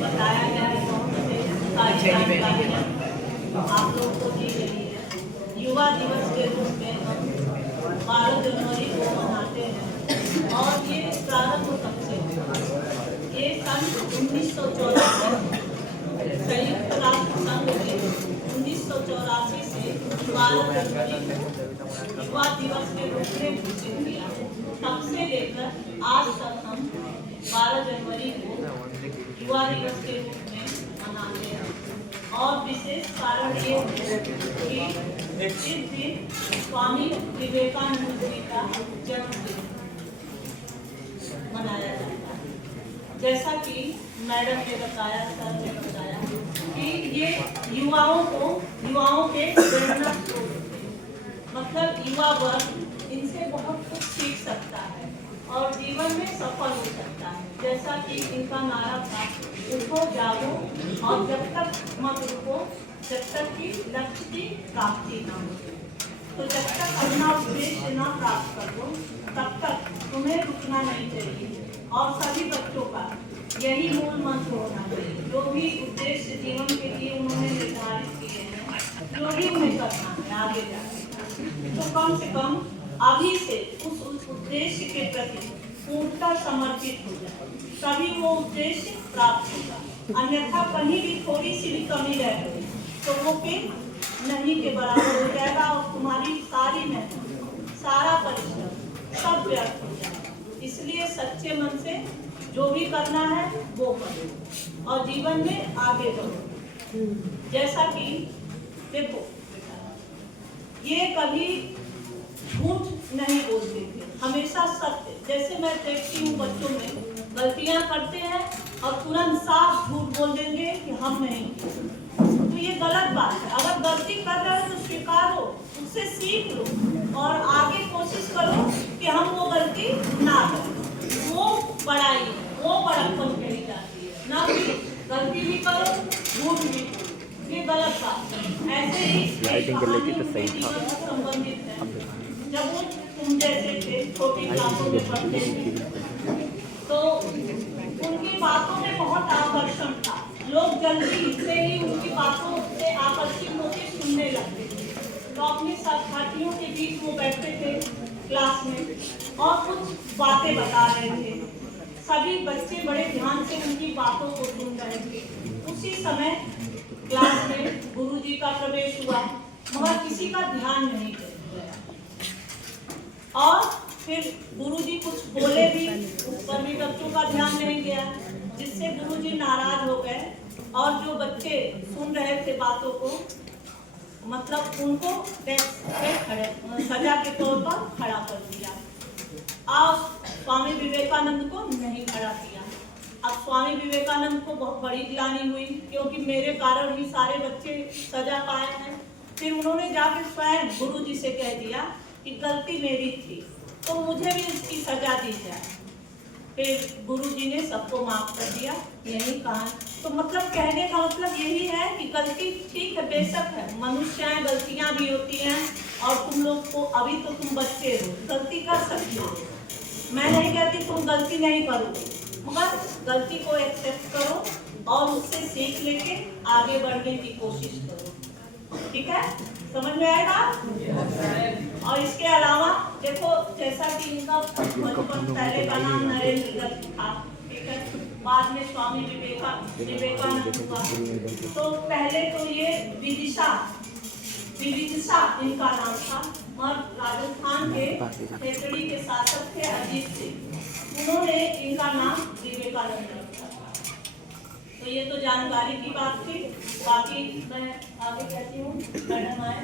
बताया गया है, आप लोग को दी गई है। युवा दिवस के रूप में हम 12 जनवरी को मनाते हैं और ये प्रारंभ कब से हुआ? ये सन 1984 संयुक्त राष्ट्र संघ ने 1984 से 12 जनवरी को युवा दिवस के रूप में घोषित किया। तब से लेकर आज तक हम 12 जनवरी को युवा दिवस के रूप में मनाते हैं और विशेष कारण ये है कि इस दिन स्वामी विवेकानंद जी का जन्मदिन मनाया जाता है। जैसा कि मैडम ने बताया, सर ने बताया कि ये युवाओं के प्रेरणा स्रोत, मतलब युवा वर्ग इनसे बहुत कुछ सीख सकता है और जीवन में सफल हो सकता है। जैसा कि इनका नारा था, उठो जागो और जब तक मत रुको, जब तक कि लक्ष्य की प्राप्ति न हो। तो जब तक अपना उद्देश्य न प्राप्त कर लो तब तक तुम्हें रुकना नहीं चाहिए। और सभी बच्चों का यही मूल मंत्र होना चाहिए। जो भी उद्देश्य जीवन के लिए उन्होंने निर्धारित किए हैं, जो भी उन्हें करना है आगे जाकर, तो कम से कम अभी से उस उद्देश्य के प्रति पूर्णतः समर्पित हो जाए, तभी वो उद्देश्य प्राप्त होगा। अन्यथा कहीं भी थोड़ी सी भी कमी रह गई तो वो फिर नहीं के बराबर हो जाएगा और तुम्हारी सारी मेहनत, सारा परिश्रम सब व्यर्थ हो जाएगा। इसलिए सच्चे मन से जो भी करना है वो करो और जीवन में आगे बढ़ो। जैसा कि देखो, ये कभी झूठ नहीं बोलते थे, हमेशा सत्य। जैसे मैं देखती हूँ बच्चों में गलतियां करते हैं और तुरंत साफ झूठ बोल देंगे कि हम नहीं, तो ये गलत बात है। अगर गलती कर रहे हो तो स्वीकारो, उससे सीख लो और आगे कोशिश करो कि हम वो गलती ना करें। वो बड़ाई, वो बड़प्पन कही जाती है ना कि गलती भी करो झूठ भी करो, ये गलत बात है। ऐसे ही संबंधित है। जब वो तुम जैसे थे, छोटी क्लासों में पढ़ते थे, तो उनकी बातों में बहुत आकर्षण था। लोग जल्दी से ही उनकी बातों से आकर्षित होकर सुनने लगते थे। तो अपने सहपाठियों के बीच वो बैठते थे क्लास में और कुछ बातें बता रहे थे। सभी बच्चे बड़े ध्यान से उनकी बातों को सुन रहे थे। उसी समय क्लास में गुरुजी का प्रवेश हुआ, मगर किसी का ध्यान नहीं गया और फिर गुरुजी कुछ बोले भी, उस पर भी बच्चों का ध्यान नहीं गया, जिससे गुरुजी नाराज हो गए और जो बच्चे सुन रहे थे बातों को, मतलब उनको सजा के तौर पर खड़ा कर दिया और स्वामी विवेकानंद को नहीं खड़ा किया। अब स्वामी विवेकानंद को बहुत बड़ी ग्लानि हुई, क्योंकि मेरे कारण ही सारे बच्चे सजा पाए हैं। फिर उन्होंने जाकर स्वयं गुरुजी से कह दिया कि गलती मेरी थी, तो मुझे भी इसकी सजा दी जाए। फिर गुरुजी ने सबको माफ कर दिया, यही कहा। तो मतलब कहने का मतलब यही है कि गलती ठीक है, बेशक है, मनुष्य हैं, गलतियां भी होती हैं और तुम लोग को, अभी तो तुम बच्चे हो, गलती कर सकते हो। मैं नहीं कहती तुम गलती नहीं करोगे, मगर गलती को एक्सेप्ट करो और उससे सीख लेके आगे बढ़ने की कोशिश करो। ठीक है, समझ में आएगा? और इसके अलावा देखो, जैसा कि इनका पहले का नाम नरेंद्र दत्त था, ठीक है, बाद में स्वामी विवेकानंद हुआ। तो पहले तो ये विदिशा इनका नाम था और राजस्थान के खेतड़ी के शासक थे अजीत सिंह, उन्होंने इनका नाम विवेकानंद रखा। तो ये तो जानकारी की बात थी। बाकी मैं आगे कहती हूँ, मैडम आए।